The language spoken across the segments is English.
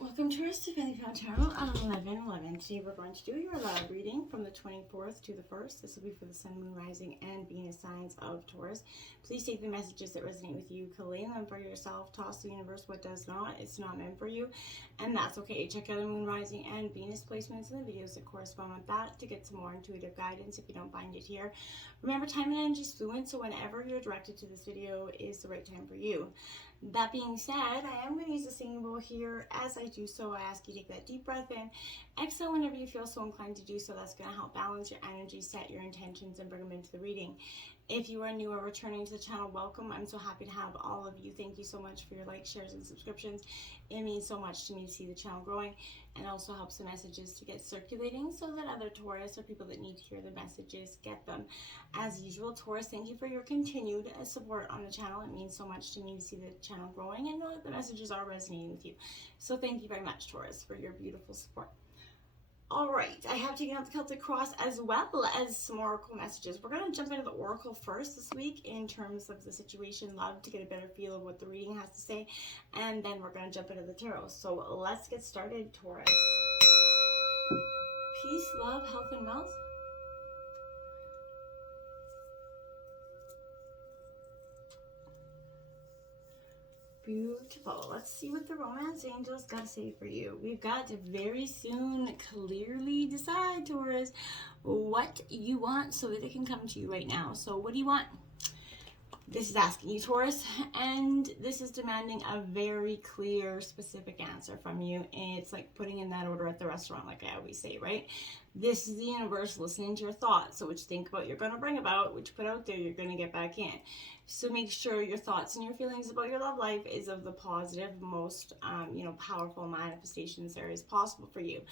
Welcome Taurus to Family Found Tarot on 11/11. Today we're going to do your love reading from the 24th to the 1st. This will be for the Sun, Moon, Rising, and Venus signs of Taurus. Please take the messages that resonate with you, collate them for yourself, toss the universe what does not. It's not meant for you, and that's okay. Check out the Moon, Rising, and Venus placements in the videos that correspond with that to get some more intuitive guidance if you don't find it here. Remember, time and energy is fluent, so whenever you're directed to this video is the right time for you. That being said, I am going to use the singing bowl here. As I do so, I ask you to take that deep breath in. Exhale whenever you feel so inclined to do so. That's going to help balance your energy, set your intentions, and bring them into the reading. If you are new or returning to the channel, welcome. I'm so happy to have all of you. Thank you so much for your likes, shares, and subscriptions. It means so much to me to see the channel growing, and also helps the messages to get circulating so that other Taurus or people that need to hear the messages get them. As usual, Taurus, thank you for your continued support on the channel. It means so much to me to see the channel growing and know that the messages are resonating with you. So thank you very much, Taurus, for your beautiful support. All right, I have taken out the Celtic Cross as well as some oracle messages. We're going to jump into the oracle first this week in terms of the situation, love, to get a better feel of what the reading has to say, and then we're going to jump into the tarot. So let's get started, Taurus. Peace, love, health, and wealth. Beautiful. Let's see what the romance angels got to say for you. We've got to very soon clearly decide, Taurus, what you want so that it can come to you right now. So what do you want? This is asking you, Taurus, and this is demanding a very clear, specific answer from you. It's like putting in that order at the restaurant, like I always say, right? This is the universe listening to your thoughts. So what you think about, you're going to bring about. What you put out there, you're going to get back in. So make sure your thoughts and your feelings about your love life is of the positive, most, powerful manifestations there is possible for you.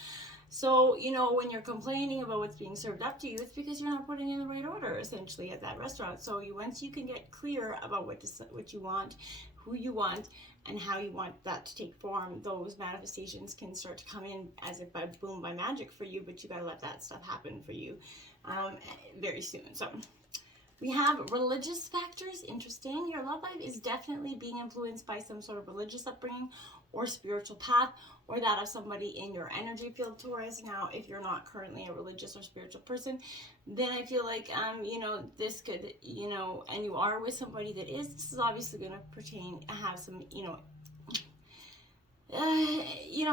So, when you're complaining about what's being served up to you, it's because you're not putting in the right order, essentially, at that restaurant. So once you can get clear about what you want, who you want, and how you want that to take form, those manifestations can start to come in as if by boom, by magic for you, but you got to let that stuff happen for you very soon. So we have religious factors. Interesting. Your love life is definitely being influenced by some sort of religious upbringing or spiritual path, or that of somebody in your energy field, Taurus. Now, if you're not currently a religious or spiritual person, then I feel like, this could, and you are with somebody that is, this is obviously going to have some,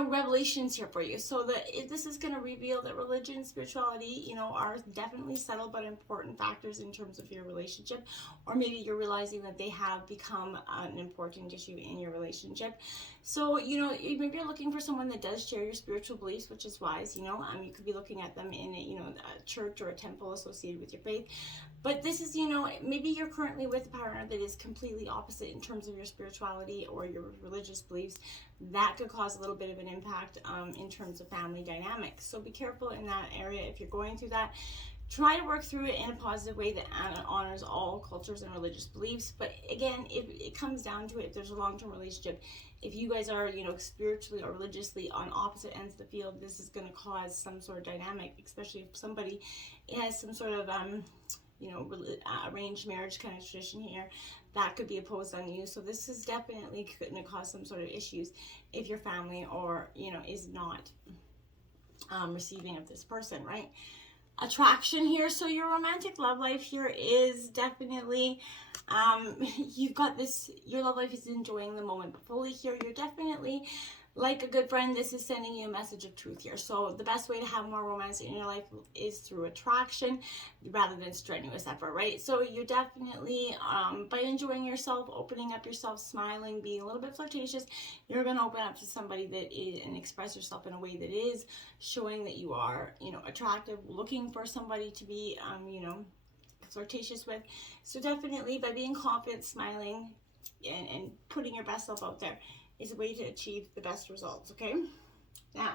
revelations here for you. So that this is going to reveal that religion, spirituality, are definitely subtle but important factors in terms of your relationship, or maybe you're realizing that they have become an important issue in your relationship. So, maybe you're looking for someone that does share your spiritual beliefs, which is wise, you could be looking at them in a church or a temple associated with your faith. But this is, maybe you're currently with a partner that is completely opposite in terms of your spirituality or your religious beliefs. That could cause a little bit of an impact in terms of family dynamics. So be careful in that area if you're going through that. Try to work through it in a positive way that honors all cultures and religious beliefs. But again, if it comes down to it, if there's a long-term relationship, if you guys are, spiritually or religiously on opposite ends of the field, this is going to cause some sort of dynamic, especially if somebody has some sort of arranged marriage kind of tradition here, that could be imposed on you. So this is definitely going to cause some sort of issues if your family or, is not receiving of this person, right? Attraction here. So your romantic love life here is definitely, you've got this, your love life is enjoying the moment, but fully here, you're definitely, like a good friend, this is sending you a message of truth here. So the best way to have more romance in your life is through attraction rather than strenuous effort, right? So you're definitely, by enjoying yourself, opening up yourself, smiling, being a little bit flirtatious, you're going to open up to somebody that is, and express yourself in a way that is showing that you are, attractive, looking for somebody to be, flirtatious with. So definitely by being confident, smiling, and putting your best self out there is a way to achieve the best results, okay? Now,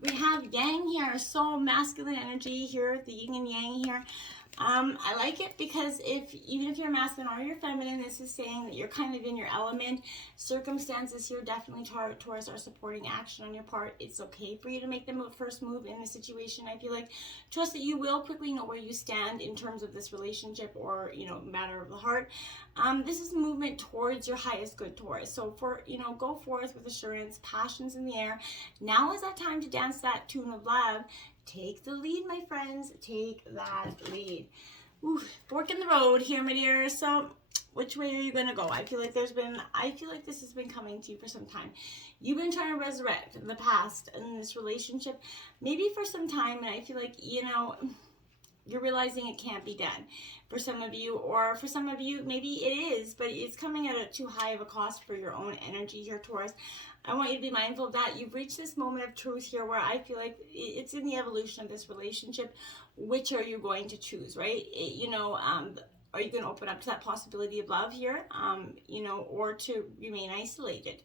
we have yang here, so masculine energy here, the yin and yang here. I like it because even if you're masculine or you're feminine, this is saying that you're kind of in your element. Circumstances here definitely Taurus are supporting action on your part. It's okay for you to make the first move in the situation. I feel like trust that you will quickly know where you stand in terms of this relationship or matter of the heart. This is movement towards your highest good, Taurus. So go forth with assurance, passions in the air. Now is that time to dance that tune of love. Take the lead, my friends. Take that lead. Ooh, fork in the road here, my dear. So, which way are you going to go? I feel like this has been coming to you for some time. You've been trying to resurrect the past in this relationship, maybe for some time, and I feel like, you're realizing it can't be done for some of you, or for some of you, maybe it is, but it's coming at too high of a cost for your own energy here, Taurus. I want you to be mindful of that. You've reached this moment of truth here where I feel like it's in the evolution of this relationship. Which are you going to choose, right? Are you going to open up to that possibility of love here, or to remain isolated?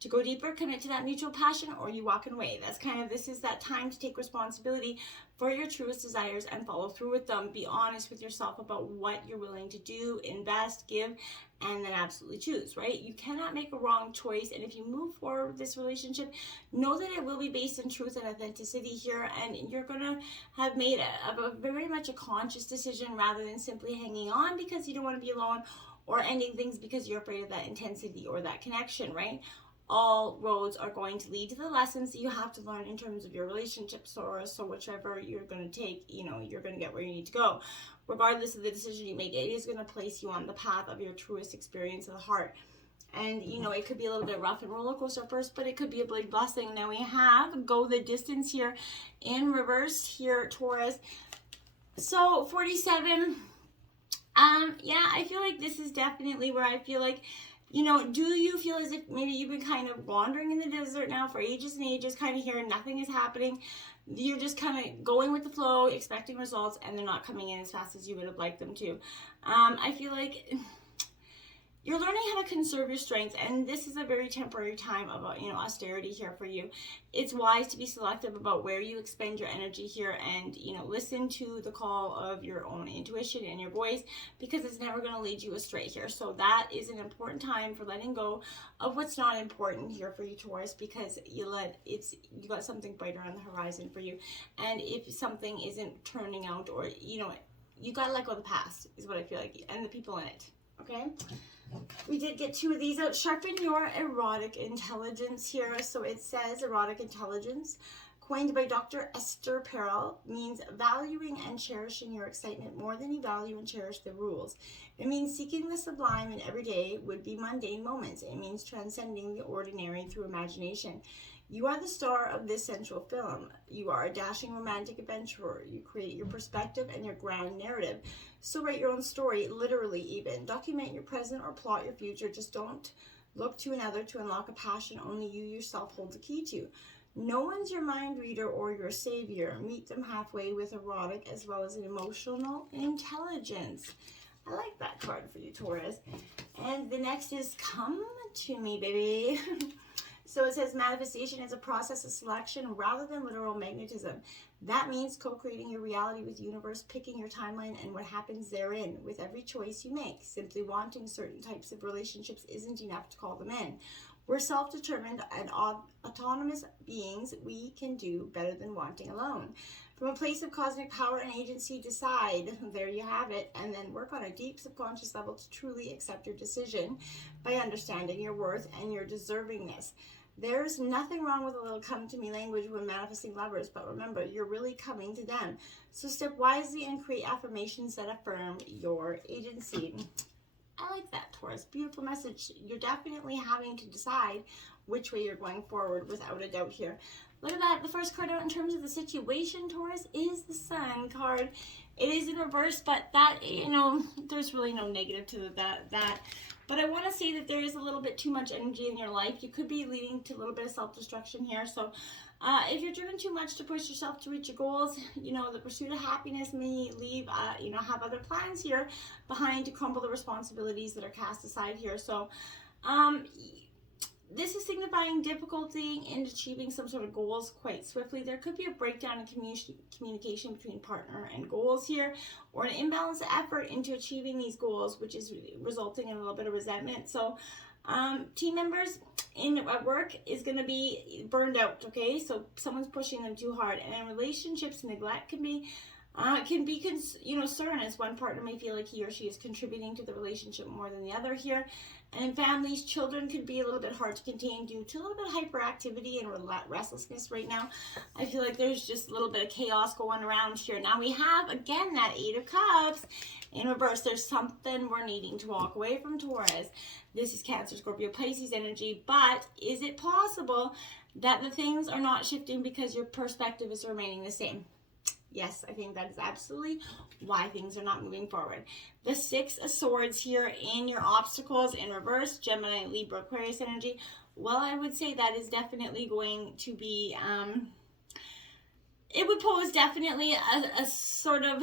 To go deeper, commit to that mutual passion, or you walking away. This is that time to take responsibility for your truest desires and follow through with them. Be honest with yourself about what you're willing to do, invest, give, and then absolutely choose, right? You cannot make a wrong choice. And if you move forward with this relationship, know that it will be based in truth and authenticity here. And you're going to have made a very much a conscious decision rather than simply hanging on because you don't want to be alone, or ending things because you're afraid of that intensity or that connection, right? All roads are going to lead to the lessons that you have to learn in terms of your relationship, Taurus. So whichever you're going to take, you're going to get where you need to go. Regardless of the decision you make, it is going to place you on the path of your truest experience of the heart. And, it could be a little bit rough and roller coaster first, but it could be a big blessing. Now we have go the distance here in reverse here, Taurus. So 47, I feel like this is definitely where I feel like, do you feel as if maybe you've been kind of wandering in the desert now for ages and ages, kind of hearing nothing is happening? You're just kind of going with the flow, expecting results, and they're not coming in as fast as you would have liked them to. I feel like you're learning how to conserve your strength, and this is a very temporary time of austerity here for you. It's wise to be selective about where you expend your energy here, and listen to the call of your own intuition and your voice, because it's never going to lead you astray here. So that is an important time for letting go of what's not important here for you, Taurus, because you got something brighter on the horizon for you. And if something isn't turning out, or you got to let go of the past is what I feel like, and the people in it. Okay. We did get two of these out. Sharpen your erotic intelligence here. So it says erotic intelligence, coined by Dr. Esther Perel, means valuing and cherishing your excitement more than you value and cherish the rules. It means seeking the sublime in everyday would-be mundane moments. It means transcending the ordinary through imagination. You are the star of this sensual film. You are a dashing romantic adventurer. You create your perspective and your grand narrative. So write your own story, literally even. Document your present or plot your future. Just don't look to another to unlock a passion only you yourself hold the key to. No one's your mind reader or your savior. Meet them halfway with erotic as well as an emotional intelligence. I like that card for you, Taurus. And the next is Come to Me, baby. So it says manifestation is a process of selection rather than literal magnetism. That means co-creating your reality with the universe, picking your timeline and what happens therein with every choice you make. Simply wanting certain types of relationships isn't enough to call them in. We're self-determined and autonomous beings. We can do better than wanting alone. From a place of cosmic power and agency, decide, there you have it, and then work on a deep subconscious level to truly accept your decision by understanding your worth and your deservingness. There's nothing wrong with a little come to me language when manifesting lovers, but remember, you're really coming to them. So step wisely and create affirmations that affirm your agency. I like that, Taurus. Beautiful message. You're definitely having to decide which way you're going forward, without a doubt here. Look at that. The first card out in terms of the situation, Taurus, is the Sun card. It is in reverse, but that, there's really no negative to that. But I want to say that there is a little bit too much energy in your life. You could be leading to a little bit of self-destruction here. So if you're driven too much to push yourself to reach your goals, the pursuit of happiness may leave, have other plans here behind to crumble the responsibilities that are cast aside here. So this is signifying difficulty in achieving some sort of goals quite swiftly. There could be a breakdown in communication between partner and goals here, or an imbalanced effort into achieving these goals, which is resulting in a little bit of resentment. So team members at work is going to be burned out, okay? So someone's pushing them too hard. And in relationships, neglect can be concern, as one partner may feel like he or she is contributing to the relationship more than the other here. And in families, children could be a little bit hard to contain due to a little bit of hyperactivity and restlessness right now. I feel like there's just a little bit of chaos going around here. Now we have, again, that Eight of Cups in reverse. There's something we're needing to walk away from, Taurus. This is Cancer, Scorpio, Pisces energy, but is it possible that the things are not shifting because your perspective is remaining the same? Yes, I think that is absolutely why things are not moving forward. The Six of Swords here in your obstacles in reverse, Gemini, Libra, Aquarius energy. Well, I would say that is definitely going to be, it would pose definitely a sort of,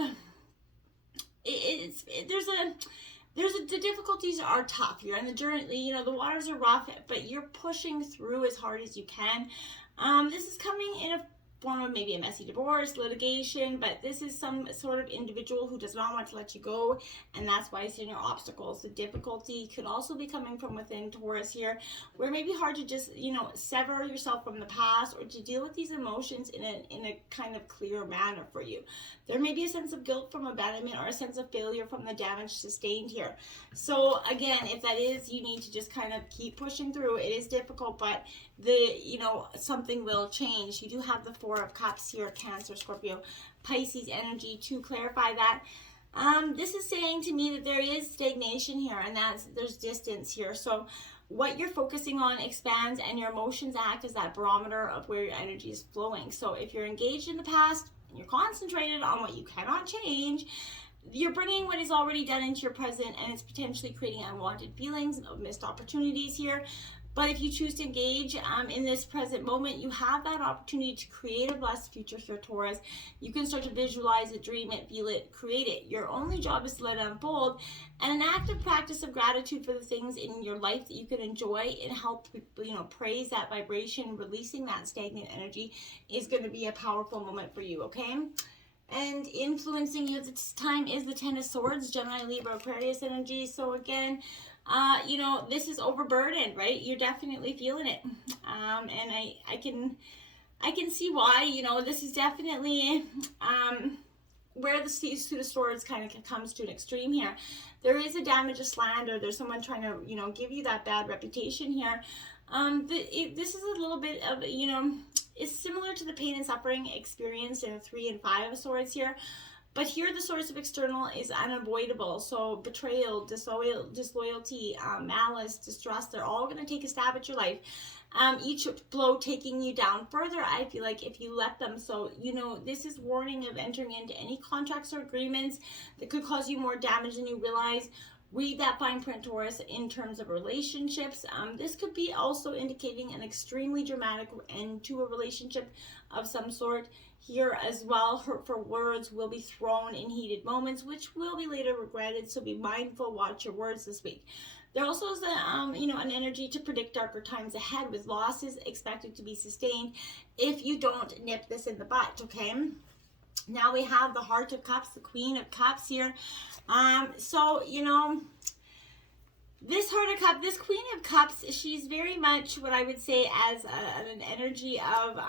the difficulties are tough here, and the journey, the waters are rough, but you're pushing through as hard as you can. This is coming in a form of maybe a messy divorce, litigation, but this is some sort of individual who does not want to let you go, and that's why it's in your obstacles. The difficulty could also be coming from within, Taurus here, where it may be hard to just, sever yourself from the past, or to deal with these emotions in a kind of clear manner for you. There may be a sense of guilt from abandonment, or a sense of failure from the damage sustained here. So again, if that is, you need to just kind of keep pushing through. It is difficult, but something will change. You do have the Four of Cups here, Cancer, Scorpio, Pisces energy to clarify that. This is saying to me that there is stagnation here, and there's distance here. So what you're focusing on expands, and your emotions act as that barometer of where your energy is flowing. So if you're engaged in the past and you're concentrated on what you cannot change, you're bringing what is already done into your present, and it's potentially creating unwanted feelings of missed opportunities here. But if you choose to engage in this present moment, you have that opportunity to create a blessed future here, Taurus. You can start to visualize it, dream it, feel it, create it. Your only job is to let it unfold. And an active practice of gratitude for the things in your life that you can enjoy and help, praise that vibration, releasing that stagnant energy is going to be a powerful moment for you, okay? And influencing you at this time is the Ten of Swords, Gemini, Libra, Aquarius energy. So again, this is overburdened, right? You're definitely feeling it. And I can see why, this is definitely where the Suit of Swords kind of comes to an extreme here. There is a damage of slander. There's someone trying to, give you that bad reputation here. This is a little bit of, it's similar to the pain and suffering experienced in the 3 and 5 of Swords here. But here the source of external is unavoidable. So betrayal, disloyalty, malice, distrust, they're all going to take a stab at your life. Each blow taking you down further, I feel like, if you let them. So, this is warning of entering into any contracts or agreements that could cause you more damage than you realize. Read that fine print, Taurus, in terms of relationships. This could be also indicating an extremely dramatic end to a relationship of some sort. Here as well, hurtful words will be thrown in heated moments, which will be later regretted. So be mindful, watch your words this week. There also is an energy to predict darker times ahead, with losses expected to be sustained if you don't nip this in the butt, okay? Now we have the Heart of Cups, the Queen of Cups here. This Heart of Cups, this Queen of Cups, she's very much what I would say as an energy of,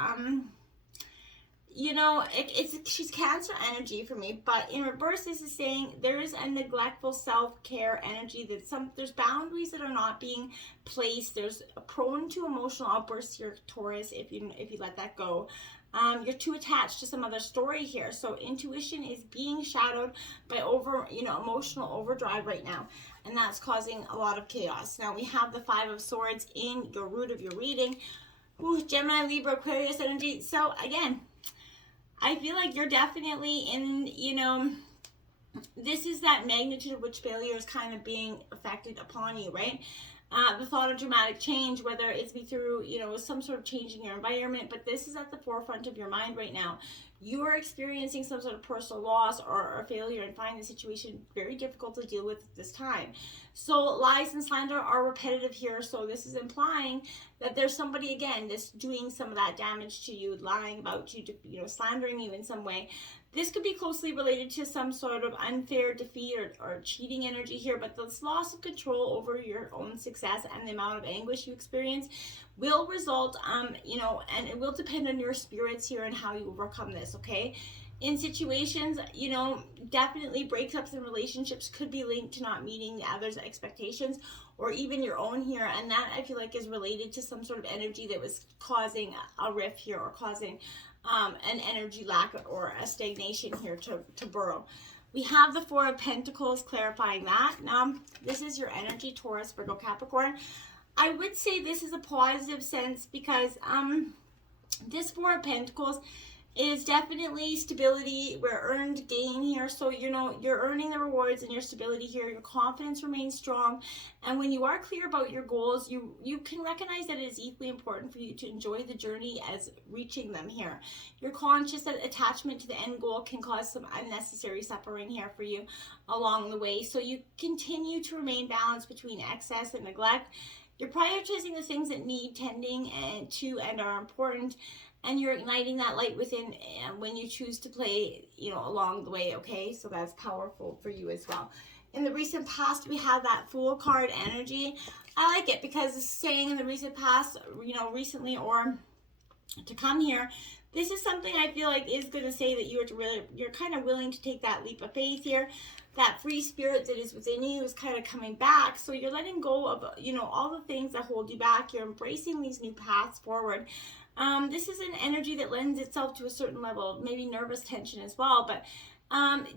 she's Cancer energy for me, but in reverse, this is saying there is a neglectful self-care energy, that there's boundaries that are not being placed. There's a prone to emotional outbursts here, Taurus, if you let that go. You're too attached to some other story here. So intuition is being shadowed by emotional overdrive right now. And that's causing a lot of chaos. Now we have the 5 of Swords in your root of your reading. Ooh, Gemini, Libra, Aquarius energy. So again, I feel like you're definitely in, this is that magnitude of which failure is kind of being affected upon you, right? The thought of dramatic change, whether it's through, some sort of change in your environment, but this is at the forefront of your mind right now. you're experiencing some sort of personal loss or failure and find the situation very difficult to deal with at this time. So lies and slander are repetitive here. So this is implying that there's somebody, again, that's doing some of that damage to you, lying about you, slandering you in some way. This could be closely related to some sort of unfair defeat or cheating energy here, but this loss of control over your own success and the amount of anguish you experience will result, and it will depend on your spirits here and how you overcome this, okay? In situations, definitely breakups in relationships could be linked to not meeting the other's expectations or even your own here. And that, I feel like, is related to some sort of energy that was causing a rift here or causing an energy lack or a stagnation here to burrow. We have the Four of Pentacles clarifying that. Now, this is your energy, Taurus, Virgo, Capricorn. I would say this is a positive sense because this Four of Pentacles is definitely stability. We're earned gain here. So, you're earning the rewards and your stability here. Your confidence remains strong. And when you are clear about your goals, you can recognize that it is equally important for you to enjoy the journey as reaching them here. You're conscious that attachment to the end goal can cause some unnecessary suffering here for you along the way. So you continue to remain balanced between excess and neglect. You're prioritizing the things that need tending and are important. And you're igniting that light within when you choose to play, along the way, okay? So that's powerful for you as well. In the recent past, we have that Fool card energy. I like it because it's saying in the recent past, recently or to come here, this is something I feel like is going to say that you're kind of willing to take that leap of faith here. That free spirit that is within you is kind of coming back. So you're letting go of, all the things that hold you back. You're embracing these new paths forward. This is an energy that lends itself to a certain level of maybe nervous tension as well. But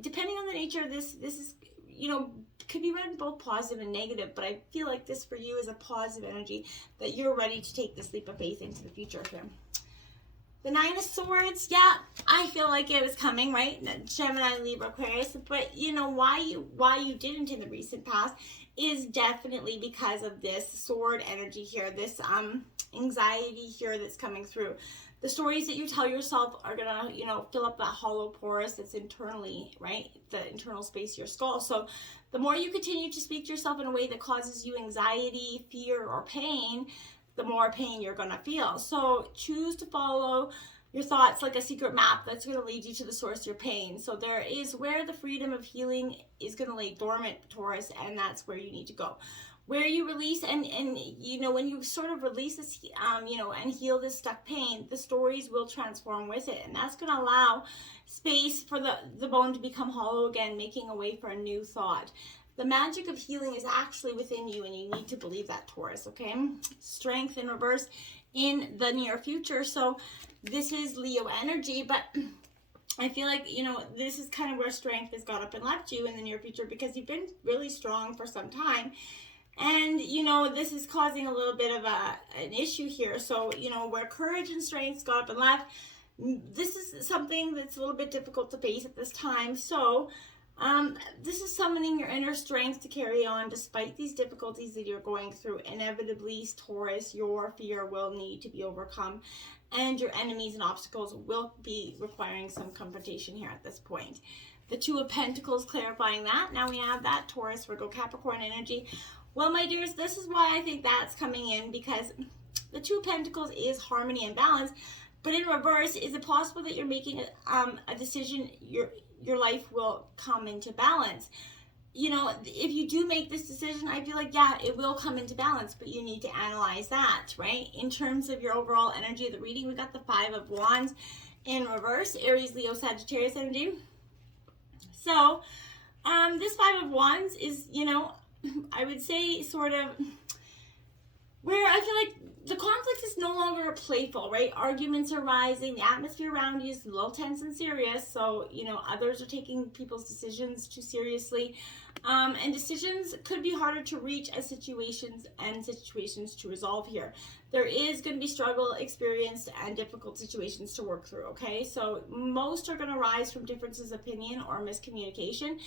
depending on the nature of this is, could be read both positive and negative. But I feel like this for you is a positive energy that you're ready to take this leap of faith into the future here. The Nine of Swords, yeah, I feel like it was coming, right? Gemini, Libra, Aquarius. But why you didn't in the recent past is definitely because of this sword energy here, this anxiety here that's coming through. The stories that you tell yourself are gonna, fill up that hollow porous that's internally, right? The internal space of your skull. So the more you continue to speak to yourself in a way that causes you anxiety, fear, or pain, the more pain you're gonna feel. So choose to follow your thoughts like a secret map that's going to lead you to the source of your pain. So there is where the freedom of healing is going to lay dormant, Taurus, and that's where you need to go. Where you release and when you sort of release this, and heal this stuck pain, the stories will transform with it. And that's going to allow space for the bone to become hollow again, making a way for a new thought. The magic of healing is actually within you, and you need to believe that, Taurus, okay? Strength in reverse in the near future. So this is Leo energy, but I feel like, this is kind of where strength has got up and left you in the near future because you've been really strong for some time. And, this is causing a little bit of an issue here. So, where courage and strength got up and left, this is something that's a little bit difficult to face at this time. So, this is summoning your inner strength to carry on despite these difficulties that you're going through. Inevitably, Taurus, your fear will need to be overcome, and your enemies and obstacles will be requiring some confrontation here at this point. The Two of Pentacles clarifying that. Now we have that Taurus, Virgo, Capricorn energy. Well, my dears, this is why I think that's coming in, because the Two of Pentacles is harmony and balance, but in reverse, is it possible that you're making a decision, your life will come into balance? If you do make this decision, I feel like, yeah, it will come into balance, but you need to analyze that, right? In terms of your overall energy of the reading, we got the Five of Wands in reverse, Aries, Leo, Sagittarius energy. So, this Five of Wands is, I would say sort of where I feel like the conflict is no longer playful, right? Arguments are rising, the atmosphere around you is a little tense and serious. So, others are taking people's decisions too seriously. And decisions could be harder to reach as situations to resolve here. There is going to be struggle experienced and difficult situations to work through, okay? So most are going to rise from differences of opinion or miscommunication.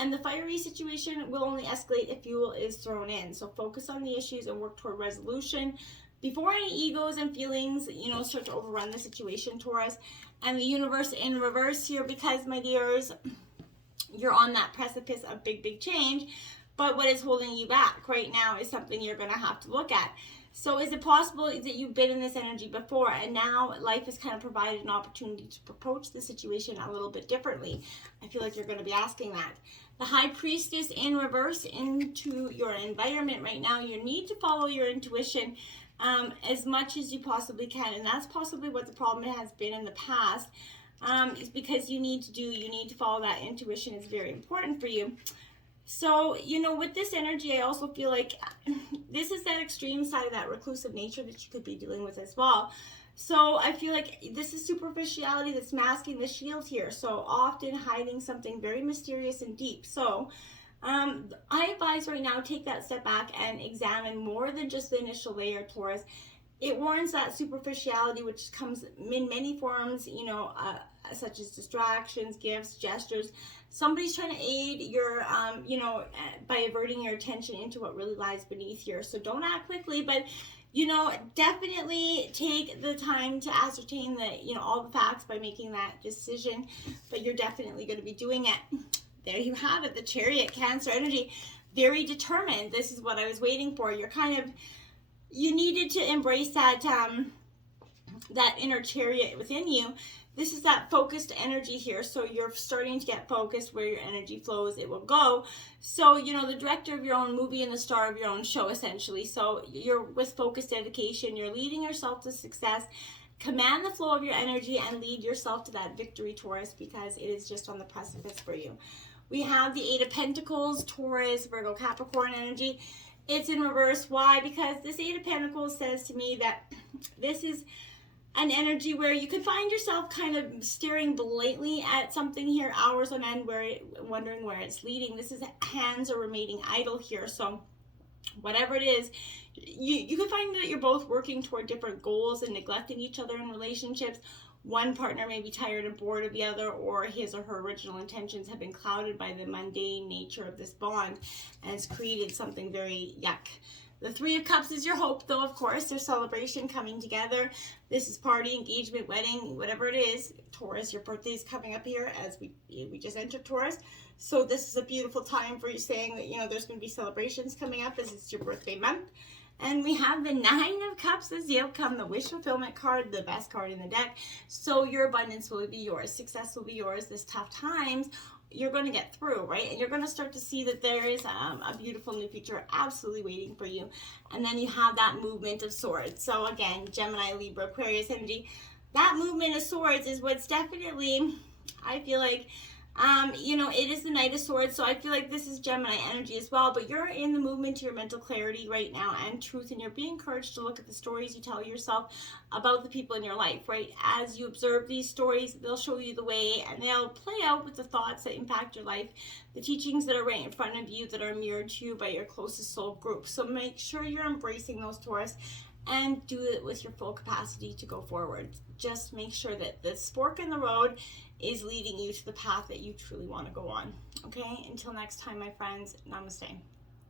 And the fiery situation will only escalate if fuel is thrown in. So focus on the issues and work toward resolution. before any egos and feelings, you know, start to overrun the situation, Taurus. And the universe in reverse here, because, my dears, you're on that precipice of big change. But what is holding you back right now is something you're going to have to look at. So is it possible that you've been in this energy before and now life has kind of provided an opportunity to approach the situation a little bit differently? I feel like you're going to be asking that. The High Priestess in reverse into your environment right now. You need to follow your intuition as much as you possibly can. And that's possibly what the problem has been in the past. Is because you need to follow that intuition. Is very important for you. So, you know, with this energy, I also feel like this is that extreme side of that reclusive nature that you could be dealing with as well. So I feel like this is superficiality that's masking the shield here. So often hiding something very mysterious and deep. So I advise right now, take that step back and examine more than just the initial layer, Taurus. It warns that superficiality, which comes in many forms, you know, such as distractions, gifts, gestures. Somebody's trying to aid your, you know, by averting your attention into what really lies beneath here. So don't act quickly, but, you know, definitely take the time to ascertain the, you know, all the facts by making that decision. But you're definitely going to be doing it. There you have it, the Chariot, Cancer energy. Very determined. This is what I was waiting for. You're kind of, you needed to embrace that, that inner Chariot within you. This is that focused energy here. So you're starting to get focused. Where your energy flows, it will go. So, you know, the director of your own movie and the star of your own show, essentially. So you're with focused dedication. You're leading yourself to success. Command the flow of your energy and lead yourself to that victory, Taurus, because it is just on the precipice for you. We have the Eight of Pentacles, Taurus, Virgo, Capricorn energy. It's in reverse. Why? Because this Eight of Pentacles says to me that this is an energy where you could find yourself kind of staring blankly at something here, hours on end, wondering where it's leading. This is hands are remaining idle here. So whatever it is, you could find that you're both working toward different goals and neglecting each other in relationships. One partner may be tired and bored of the other, or his or her original intentions have been clouded by the mundane nature of this bond and has created something very yuck. The Three of Cups is your hope, though, of course. There's celebration coming together. This is party, engagement, wedding, whatever it is. Taurus, your birthday is coming up here as we just entered Taurus. So this is a beautiful time for you, saying that, you know, there's going to be celebrations coming up as it's your birthday month. And we have the Nine of Cups as the outcome, the wish fulfillment card, the best card in the deck. So your abundance will be yours. Success will be yours. This tough times, you're going to get through, right? And you're going to start to see that there is a beautiful new future absolutely waiting for you. And then you have that movement of swords. So again, Gemini, Libra, Aquarius energy. That movement of swords is what's definitely, I feel like, you know, it is the Knight of Swords, so I feel like this is Gemini energy as well, but you're in the movement to your mental clarity right now and truth, and you're being encouraged to look at the stories you tell yourself about the people in your life, right? As you observe these stories, they'll show you the way, and they'll play out with the thoughts that impact your life, the teachings that are right in front of you that are mirrored to you by your closest soul group. So make sure you're embracing those, Taurus, and do it with your full capacity to go forward. Just make sure that the fork in the road is leading you to the path that you truly want to go on. Okay, until next time, my friends, namaste.